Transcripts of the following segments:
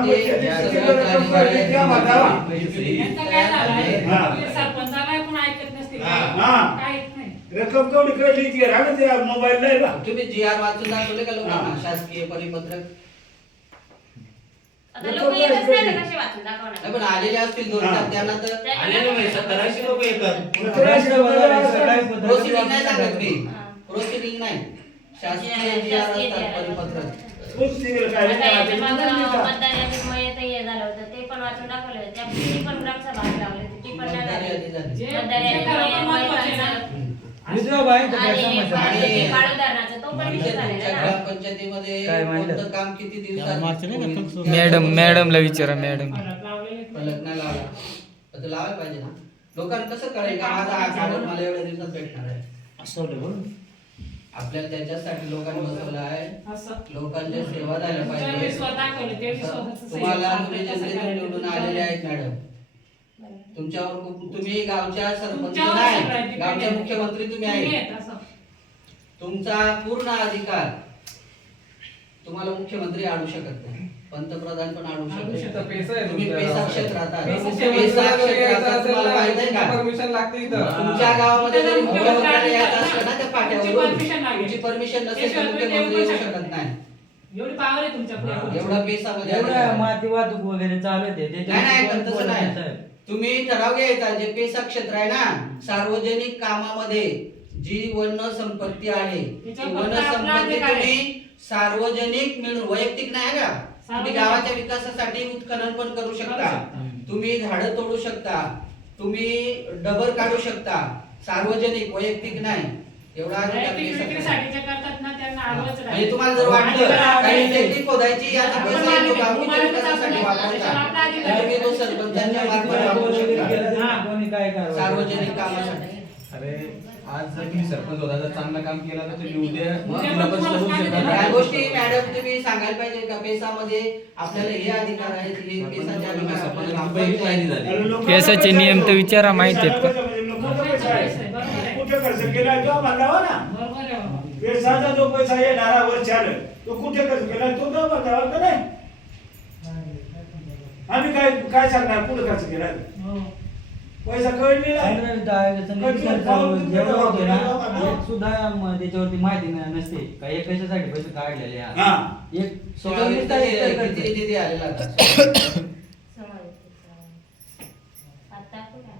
रक्कम काढली त्या वाटावा. यांचं काय झालंय. ते सरपंचाला पण ऐकत नसते. काहीच नाही. रक्कम केवढी कळली ती राहणं ते मोबाईल नाही बा तुम्ही जी आर वाचून दाखवले का लोकांना? हा. शासकीय परिपत्रक? आता लोक येतच नाही तर कसे वाचून दाखवणार? नाही पण आलेले असतील दोन हा. चार त्यांना तर आले ना म्हणजे सत्तर ऐंशी लोक येतात. प्रोसिडिंग नाही सांगत मी. प्रोसिडिंग नाही. शासकीय जी आर शासकीय असतात GR. परिपत्रक पुस्तिकेला काय आता नाही याच्या मागं करायचं. मतदार यादीत मयत हे झालं होतं ते पण वाचून दाखवलं होतं. त्या ती पण ग्रामसभा लावली होती ती पण नाही मतदार झाली. यादी झाली. जे मतदार जे यादीत करावं मयत- महत्त्वाचे ना. हम्म. विधवा आहे तर काय आणि समस्या? काळू- आणि- काळू धरणाचा तो पण विषय तुमच्या झालेला ना ग्रामपंचायतीमध्ये काय मांडलं? कोणतं काम किती दिवसात मॅडम मॅडमला विचारा मॅडम फलक लावलेले फलक नाही लावला तर ते लावायला पाहिजे ना लोकांना कसं कळेल का माझा हा कागद मला एवढ्या दिवसात भेटणार आहे आपल्याला त्याच्यासाठी लोकांनी बसवलं आहे. लोकांच्या सेवा झाल्या पाहिजे. स्वतः केलं त्यावेळी स्वतःचं तुम्हाला तुम्ही जनतेतून निवडून. आलेले आहेत मॅडम. तुमच्यावर तुम्ही गावच्या सरपंच नाही. depend गावचे आहे. मुख्यमंत्री तुम्ही आहे. तुमचा पूर्ण अधिकार तुम्हाला मुख्यमंत्री आणू शकत नाही. पंतप्रधान पण आणू शकत तुम्ही पेसा क्षेत्रात. पेसा तुम्हाला माहीत आहे का? परमिशन लागते इथं. तुमच्या गावामध्ये जरी मुख्यमंत्र्याला यायचं असलं तुमची पाट्यावरून permission लागेल. तुमची परमिशन नसेल तर त्याशिवाय तुम्ही मुख्यमंत्री येऊ येऊ पण शकत नाही एवढी पावर आहे तुमच्याकडे एवढा पेसामध्ये एवढं अधिकार आहे. माती वाहतूक वगैरे चालू आहे नाही नाही पण तसं नाही साहेब. तुम्ही ठराव घ्यायचा जे पेसा क्षेत्र आहे ना सार्वजनिक कामामध्ये जी वन संपत्ती आहे ती वन फक्त आपला संपत्ती अधिकार आहे. तुम्ही सार्वजनिक मिळून वैयक्तिक नाही आहे का तुम्ही सार्वजनिक. गावाच्या विकासासाठी उत्खनन पण करू शकता करू शकता. तुम्ही झाडं तोडू शकता तुम्ही डबर काढू शकता सार्वजनिक वैयक्तिक नाही एवढा करतात ना त्यांना. म्हणजे तुम्हाला जर वाटलं काही खोदायची पैसा येतो तो सरपंचांच्या मार्फत वापरू शकता हा. सार्वजनिक कामासाठी अरे आज जर तुम्ही सरपंच होता चांगलं काम केलं तर तुम्ही उद्या पण होऊ. या ना. गोष्टी मॅडम तुम्ही सांगायला पाहिजे का पेसामध्ये आपल्याला हे अधिकार आहेत हे पेसाचे अधिकार झाली. केसाचे नियम तर. विचारा माहिती आहेत का? म्हणजे लोकांना पैसा पैसा आहे, बरोबर आहे. आहे. कुठे खर्च केला तो बांधावा ना? बरोबर आहे बाबा. पेसाचा जो पैसा येणारा वर चाल तो कुठे खर्च केला? तो तो बांधावा का नाही? आम्ही काय काय सांगणार? कुठे खर्च केला? हो. पैसा कळलेला सुद्धा त्याच्यावरती माहिती नसते. का एक कशासाठी पैसे काढलेले. हा. एक किती आलेला आता आता कुठं आहे?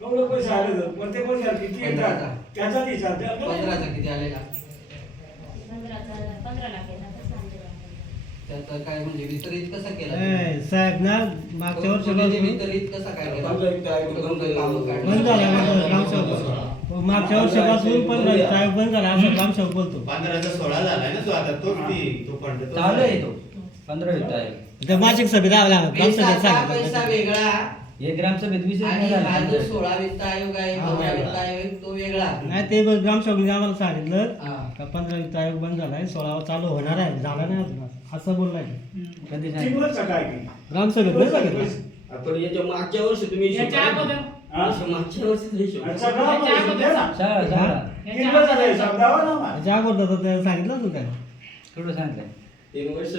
एवढं पैसे आले तर प्रत्येक वर्षात किती येतात? त्याचा विचार. पंधराचा किती आलेला. त्याचं काय म्हणजे वितरित कसं केलं ए, साहेब ना मागच्या तो वर्षी वितरित कसा काय केला? कामं काढली? बंद झाला माझा मागच्या वर्षापासून पंधरा साहेब बंद झाला असं ग्रामसेवक बोलतो. पंधराचा सोळा झालाय ना तो आता ती तो फंड तो चालू आहे तो. पंधरा त्या मासिक सभेत आला पैसा वेगळा. हे ग्रामसभेत विषय आणि नाही हा जो झाला. सोळा वित्त आयोग आहे हा, वेगळा. वित्त आयोग तो वेगळा नाही ते बघ ग्रामसेवकने आम्हाला सांगितलं हा. का पंधरा वित्त आयोग बंद झालाय सोळावा चालू होणार आहे झाला नाही अजून असं. बोललाय कधी? वर्ष काय केलं? ग्रामसभेत नाही सांगितलं आपण याच्या मागच्या वर्षी तुम्ही हिशोब याच्या काढा. अगोदर हा? याच्या मागच्या वर्षीचा हिशोब आणि सगळं ना. शाळा शाळा हिशोब द्यावा ना. त्याच्या अगोदर तर त्याला सांगितलं तू काय कुठं सांगितलं तीन वर्ष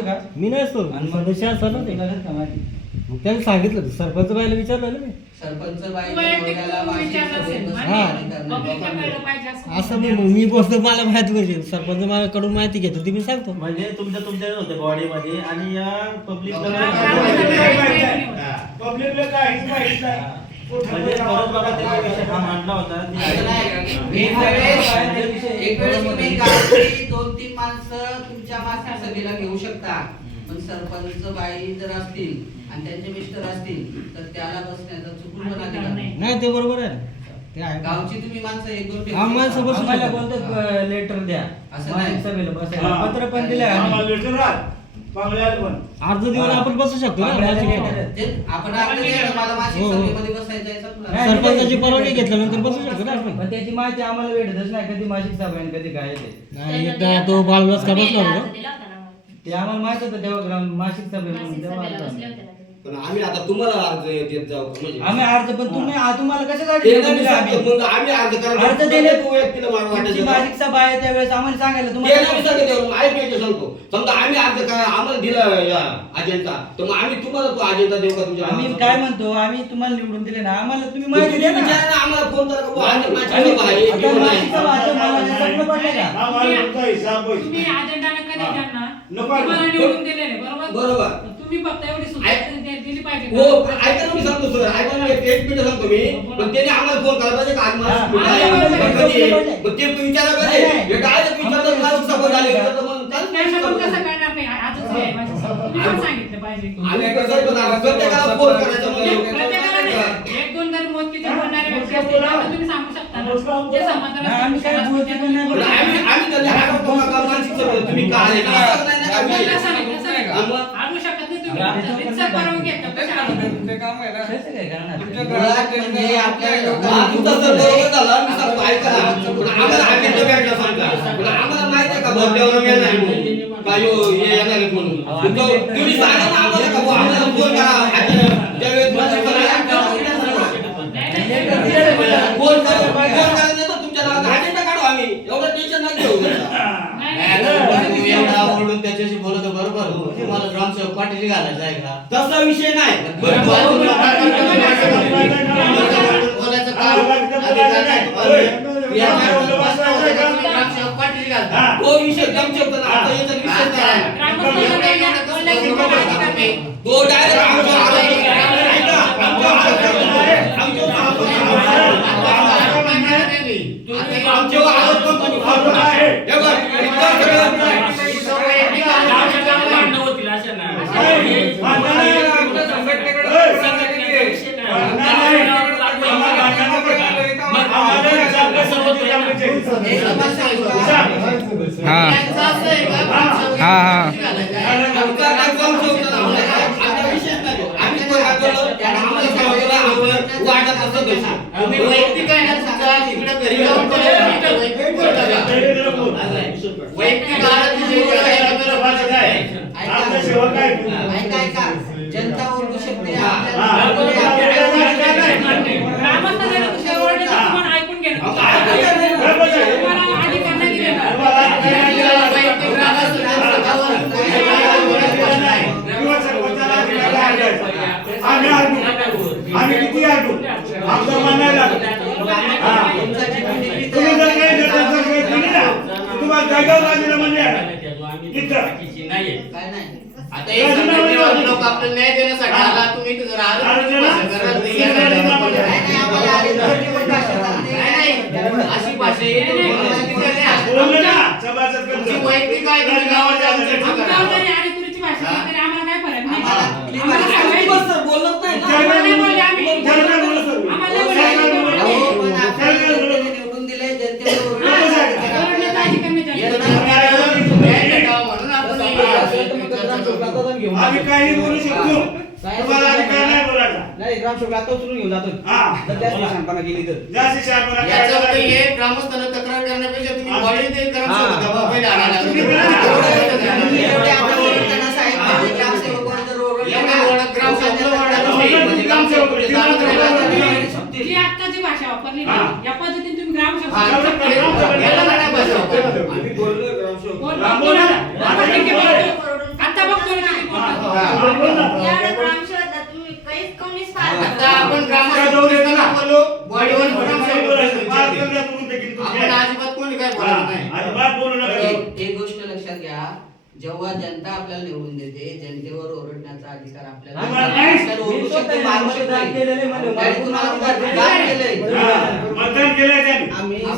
का? मी नसतो आणि मग? त्यांनी सांगितलं सरपंच बाईला विचारलं ना मी. सरपंच हा. असं. मी मी बोलतो मला माहिती पाहिजे सरपंच माझ्याकडून माहिती घेतो ती मी सांगतो. म्हणजे तुमच्या तुमच्या होते बॉडीमध्ये आणि या पब्लिकला हा. पब्लिकला काहीच माहीत नाही. कुठं म्हणजे पैसा परत बाबा वापरायचा, त्या विषय हा मांडला होता ती असं नाही. आहे. एक वेळेस एक वेळेस तुम्ही गावची दोन तीन माणसं तुमच्या सभेला घेऊ शकता पण सरपंच बाई जर असतील आणि त्यांचे मिस्टर असतील तर त्याला बसण्याचा चुकून पण अधिकार नाही नाही ते बरोबर आहे ना. ते आहे गावची तुम्ही माणसं एक दोन ठेवू माणसं शकता. बसू आम्हाला शकतो. कोणतं लेटर द्या असं नाही. सभेला बसायला. पत्र पण आम्ही. आम्हाला लेटर आलं. पण अर्ज देऊन हा. आपण बसू शकतो ना मासिक. ते आपण मला मासिक हो, हो. सभेमध्ये बसायचं आहे समजा. नाही, सरपंचाची परवानगी घेतल्यानंतर बसू शकतो ना आपण पण त्याची माहिती आम्हाला भेटतच नाही कधी मासिक सभा आहे आणि कधी काय ते नाही एकदा तो बालवास का बसला होता. ते आम्हाला माहीत होतं तेव्हा ग्राम मासिक तेव्हा आलतो आम्ही. पण आम्ही आता तुम्हाला अर्ज देत जाऊ म्हणजे आम्ही अर्ज पण तुम्ही आ- तुम्हाला कशासाठी ते दिलं नाही दिलं सांगतो, आम्ही? मग आम्ही अर्ज करायला अर्ज दिले तो व्यक्तीला मला तुमची वाटायचं मासिक सभा आहे त्यावेळेस आम्हाला सांगायला ते नाही तुम्हाला सांगत ऐकायचं सांगतो समजा आम्ही अर्ज करा आम्हाला दिला या अजेंडा तर मग आम्ही तुम्हाला तो अजेंडा देऊ का तुमच्या आम्ही? काय म्हणतो आम्ही तुम्हाला निवडून दिले ना आम्हाला तुम्ही माहिती तुम्ही द्या ना विचारा ना आम्हाला फोन करा का बुवा, आज माझी आहे, आता आहे, मला का? हा. तुम्ही त्यांना नको. तुम्हाला निवडून दिलेले बरोबर. तुम्ही फक्त एवढी सूचना दे- दिली पाहिजे हो पण ऐका ना मी सांगतो सर ऐका ना एक एक मिनिट सांगतो मी पण त्याने आम्हाला फोन करायला पाहिजे का आज मला हा. सुट्टी हा, आहे, बरोबर. मग कधी आहे? मग ते विचारा पाहिजे नाही, नाही. हे डायरेक्ट विचारतात मला सपोर्ट आले तर मग चालतं त्यांना पण नाही कसं करणार नाही आजच आहे माझी सभा. तुम्ही पण सांगितलं पाहिजे आम्ही कसं करणार? प्रत्येकाला फोन करायचा म्हणजे प्रत्येकाला नाही. एक दोन जर मोजकीचे बोलणारे व्यक्ती असतील तुम्ही सांगू शकता ना जे समाधान नाही, आम्ही काय बोलतो पण नाही पण बोलत. आम्ही आम्ही त्यांना हात धरून का मानसिक सपोर्ट तुम्ही का आले का असं नाही ना का आपल्याला विषय? सांगितलं, सांगितलं. हा, काय म्हणजे आपल्या हा, तुमचा जर बरोबर झाला मी सांगतो ऐका ना पण आम्हाला अजेंडा भेटला सांगा. पण आम्हाला माहिती आहे का बुवा देवाला येणार म्हणून हे म्हणून. तुम्ही सांगा ना आम्हाला का बुवा आम्हाला फोन करा अजेंडा ज्यावेळेस मासिक सभा आहे, त्यावेळेस नाही, नाही. फोन करा फोन करा नाही तर तुमच्या नावाचा अजेंडा काढू आम्ही एवढं टेन्शन नाही घेऊ नाही, नाही, नाही. तुम्ही एवढा ओरडून त्याच्याशी बोलत बरोबर तुम्हाला ग्रामसेवक पाठीशी घालायचं आहे का तसा विषय नाही बरं, बरं, बोलायचं काम अधिकार नाही. ग्रामसेवक पाठीशी घालता. तो विषय गमचेप आता याचा विषय नाही ग्रामस्थांना बोलण्याची तुम्हाला अधिकार नाही. तो डायरेक्ट आमच्या हा हा हा आमचा काय गमचेप नाही. आमचा विषयच नाही तो. आम्ही तो काय केलं, आम्हाला सांगितलं, आपलं वाटत असं तसं. तुम्ही वैयक्तिक आहे ना तुमचा तिकडे घरी जाऊन तो वैयक्तिक बोलता का? वैयक्तिक आहात तुझे करायला बरं वाटत आहे. आपल्या सेवा काय ऐका ऐका जनता ओळखू शकते हा. आपल्याला ग्रामस्थांना दुसऱ्या ओरडले तर तुम्हाला ऐकून घेणं. अहो, ऐकून घेणं. तुम्हाला अधिकार नाही दिले ना. वैयक्तिक रागात तुझ्या स्वतःवर किंवा सरपंचाला अधिकार नाही द्यायचा. आम्ही आडू आम्ही किती आडू आमचं म्हणायला हा. तुम्ही जर काही नेत्यांचं काही केली ना, तर तुम्हाला जागेवर राजीनामा म्हणजे इथं काय नाही आता एक संघटनेवर लोक आपल्याला न्याय देण्यासाठी आला तुम्ही जर अशी भाषा वैयक्तिक आहे तुम्ही गावाच्या आमच्या बोलत नाही. आम्हाला बोलले आम्ही. आम्हाला बोलले. अहो, पण आपल्याला जनतेने निवडून दिले जनतेवर ओरडण्याचा अधिकार आहे. ओरडण्याचा अधिकार नाही येत त्यांना. नाही. न्याय भेटावा म्हणून आपण तसं हे असेल तर मग चर्चा ग्रामसेवक करतो. आता घेऊन आम्ही. काही बोलू शकतो तुम्हाला अधिकार नाही बोलायचा नाही ग्रामसेवक आता उचलून घेऊन जातो हा. तर त्याची शांतपणा केली तर जास्त शहाणपणा काय याच्यावर करायचा? हे ग्रामस्थांना तक्रार करण्यापेक्षा तुम्ही हा. बॉडी ते ग्रामसेवक. दबाव पहिले आणायला लागले. तुम्ही एवढे साहेब म्हणजे एवढे ग्रामसेवक लोकांच्या ओरडत तक्रारी नाही. म्हणजे ग्रामसेवक म्हणजे जाणून राहिला. जी आता जी भाषा वापरली हा. ना, या पद्धतीने तुम्ही ग्राम शब्द हा, याला नाही भाषा वापरत. आम्ही बोललो ग्रामसेवक. बोल- राम बोल- बोला. बोल- आता ठीक आहे, बोला. हा. तुम्ही. काहीच कोणीच पाहत नाही. आता आपण बोललो बॉडीवर. आपण अजिबात कोणी काय हा, बोलत नाही. अजिबात बोलू नका. एक एक गोष्ट लक्षात घ्या. जेव्हा जनता आपल्याला निवडून देते जनतेवर ओरडण्याचा अधिकार आपल्याला. नाही. आपल्याला ओरडू शकते, मारू शकते. तुम्हाला केलंय. हा,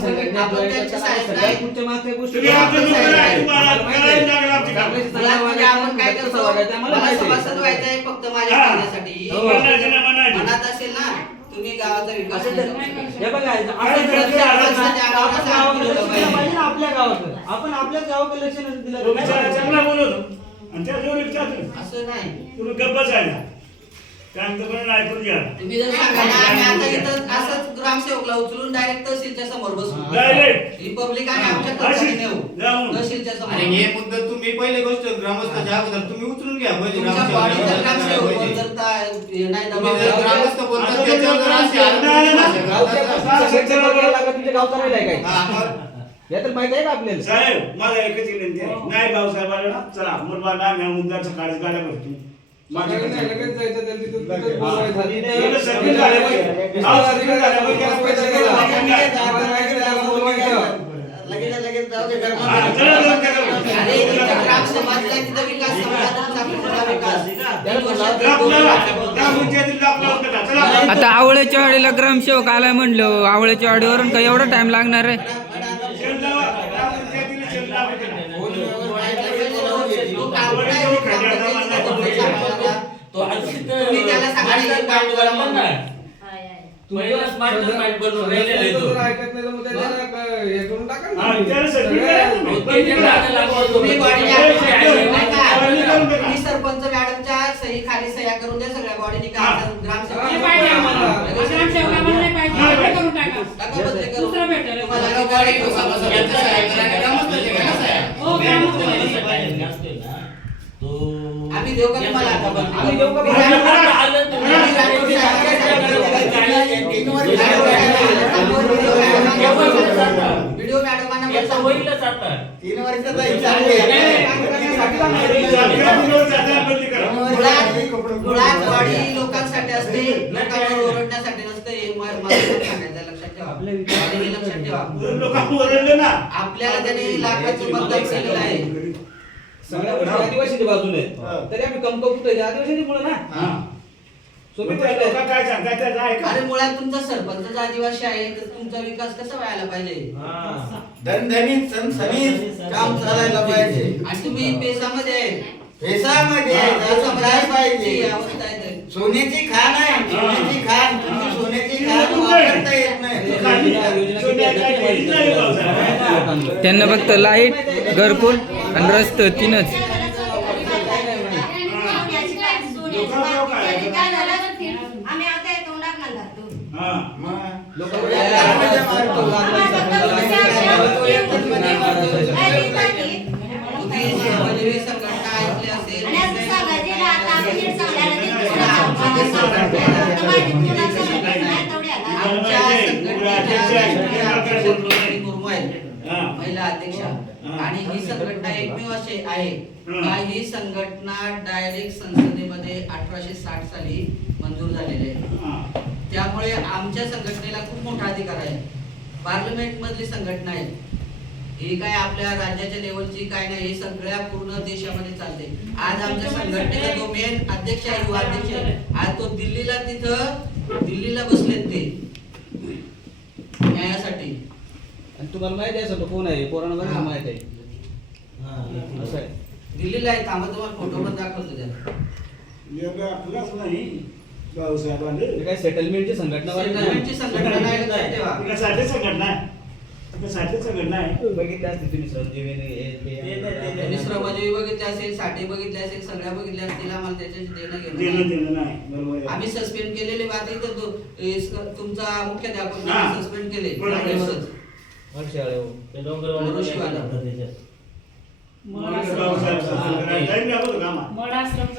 आपण- त्यांच्या सगळ्या नाही. मागच्या गोष्टी तुम्ही आमचे आपण मित्र आहे, साहेब तुम्हाला आहे. करायला लागेल आमची कामं. आपल्याशी मुळात म्हणजे आपण काय कसं करतो वागायचं आम्हाला मला माहिती आहे. सभासद व्हायचंय फक्त माझ्या हा. हो. म्हणायचं ना, म्हणायचं. मनात असेल ना तुम्ही गावाचा विकास असं नाही तर- करू शकत. हे बघा असं काय जर करायचं? ते आलं ना, माणसाच्या तर आपण आवाजाचा गावाकडे लक्ष आवाज दिलं पाहिजे ना आपल्या गावाकडे आपण आपल्याच गावाकडे लक्ष दिलं तो तर काय बिचारा करायचं? चांगला बोलत होता. आणि त्या जोडीत का तुम्ही? असं नाही तुम्ही गप्पच आहे ना. शांतपणे ऐकून घ्या तुम्ही जर सांगा ना आम्ही आता इथं असंच ग्रामसेवकला उचलून डायरेक्ट तहसीलच्या समोर बसू. Direct. पब्लिक आम्ही आमच्या अशी कंपनी नेऊ जाऊन. तहसीलच्या आणि समोर मुद्दा तुम्ही पहिली गोष्ट ग्रामस्थाच्या अगोदर तुम्ही उचलून घ्या पाहिजे तुमच्या बॉडीचा ग्रामसेवक ग्रामसेवक जर ता- हे नाही तुम्ही जर ग्रामस्थ बोलतात त्याच्यावर जर अशी आरोप करतात, हा, मग माहिती आहे का आपल्याला? साहेब मला एकच विनंती आहे. नाही भाऊसाहेबाला ना चला मुद्दा सकाळी गाड्या भरतो लगेच जायचं त्याला. तिथंच बोलवायचं. सर्किट झालं पाहिजे. सर्किट झालं पाहिजे. त्याला पैसे द्यायला त्याला बोलवायचं. का? आता आवळ्याच्या वाडीला ग्रामसेवक आलाय म्हणलं. आवळ्याच्या वाडीवरून काय एवढा टाइम लागणार आहे शेण लावा. त्या पंचायतीला शेण लावायचं नाही. तो कागद आहे, तो कागद आहे, तो पैसा आपल्याला. हे ऐकत नाही तर मग हे करून टाका ना हा. त्याला सर्किट करायचं हे सरपंच मॅडमच्या सही खाली सह्या करून द्या सगळ्या बॉडीने हा. ग्रामसेवक हे पाहिजे आम्हाला. ग्रामसेवक आम्हाला नाही पाहिजे. नाही हे पाहिजे. करून टाका. टाका बदली करून. दुसरं भेटेल. तुम्हाला आता अधिकार आहे. बॉडी सभासदांच्या सह्या करा आणि ग्रामस्थांच्या करा सह्या. हो, ग्रामसेवक. आम्ही देऊ का तुम्हाला आता पण? आम्ही देऊ का बरं? आम्ही राठोड साहेबांच्या व्हिडिओ मॅडमांना पण सांगतो. तीन वर्षाचा सगळ्या मुलं जाता बंदी करा. मुळात मुळात वाडी लोकांसाठी असते लोकांवर ओरडण्यासाठी नसते हे म- मला सांगायचं लक्षात ठेवा आणि हे लक्षात ठेवा लोकांना ओरडले ना आपल्याला त्यांनी लाखाचं मतदान केलेलं आहे सगळ्या गोष्टी आदिवासीच्या बाजूने. आहेत. तरी आम्ही कमकवतो आदिवासीमुळे ना. हा. सोपी मग त्या गोष्ट आहे. लोकांना काय सांगतात त्याचं ऐका. अरे मुळात तुमचा सरपंच आदिवासी आहे तर तुमचा विकास कसा व्हायला पाहिजे? धनधनीत सनसनीत काम चालायला पाहिजे. आणि तुम्ही पेसामध्ये आहे. पैसामध्ये पेसामध्ये काय ही पाहिजे. अवस्था आहे. सोन्याची खाण आहे सोन्याची खाण. तुमची सोन्याची खाण वापरता येत नाही. त्यांना फक्त लाइट घरकुल आणि रस्त तीनच. आम्ही आता येतो टाकणार घालतो. हा. मग लोकांवर या- यायला पाहिजे मार्ग. तुम्ही सेवानिवृत्त संघटना ऐकली असेल आणि असं सांगायचे ना, आता आम्ही नीट सांगायला ते दुसरं आमच्या संघटनेला, तर माझी तुला संघटना नाही तेवढ्याला. आमच्या संघटनेच्या शिल्पी मुर्मू आहेत हा. महिला अध्यक्षा आणि ही संघटना एकमेव अशी आहे का ही संघटना डायरेक्ट संसदेमध्ये अठराशे साठ साली मंजूर झालेली आहे त्यामुळे आमच्या संघटनेला खूप मोठा अधिकार आहे. पार्लमेंट मधली संघटना आहे. ही काय आपल्या राज्याच्या लेवलची काय नाही हे सगळ्या पूर्ण देशामध्ये चालते आज आमच्या संघटनेचा जो मेन अध्यक्ष आहे युवा अध्यक्ष आज तो दिल्लीला तिथं दिल्लीला बसलेत ते. न्यायासाठी. आणि तुम्हाला माहिती आहे सगळं कोण आहे? पोरांना बरं माहिती आहे. असं आहे. दिल्लीला आहे थांबा तुम्हाला फोटो पण दाखवतो त्या एवढं आपलंच नाही भाऊसाहेबांनी. काय सेटलमेंटची संघटना वाली नाही. सेटलमेंटची संघटना नाही लक्षात ठेवा त्यासाठी संघटना आहे? त्यासाठी संघटना आहे बघितलं असते तुम्ही संजीवनी हे ते त्यांनी श्रमजीवी बघितले असेल साठी बघितले असेल सगळ्या बघितल्या असतील आम्हाला त्याच्याशी देणं घेणं देणं नाही. देणं नाही बरोबर आहे. आम्ही सस्पेंड केलेले बात इथं दो- ए, स- तुमचा मुख्याध्यापक हा. सस्पेंड केले बरोबर. हो.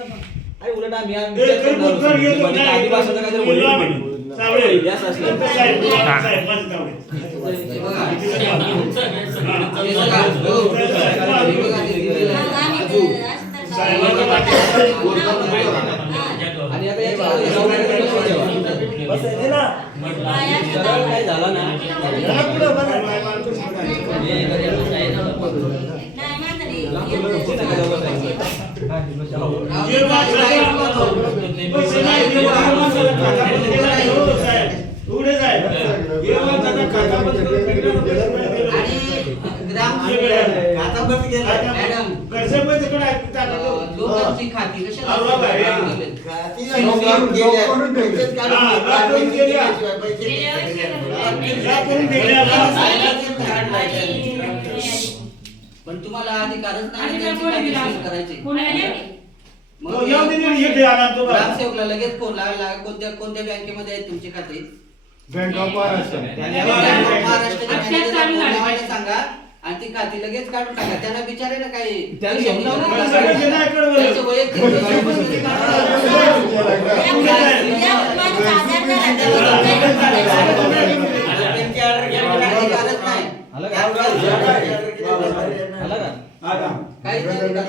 पण. अरे उलट आम्ही ए, तर नाही, आदिवासाचं काहीतरी म्हणून. आम्ही. चावडे. इतिहास असला. तर साहेब, साहेब, माझे चावडे. हे बघा. हा. हे बघा. हो. हे बघा, ते दिल्लीला मग आहे. आम्ही तर असं तर साहेबांचं वाटतं. आणि आता याच्यावर जबाबदारी कोणाची ठेवा? जरा काय झालं ना नाही पण तुम्हाला अधिकारच नाही. करायची. बघा. ग्रामसेवकला लगेच फोन लावायला कोणत्या कोणत्या बँकेमध्ये आहेत तुमची खाते? Bank of Maharashtra. सांगा. आणि ती खाती लगेच काढून टाका. त्यांना विचारे ना काही. त्यांचे वैयक्तिक पण तुम्ही काढा. काहीच नाही.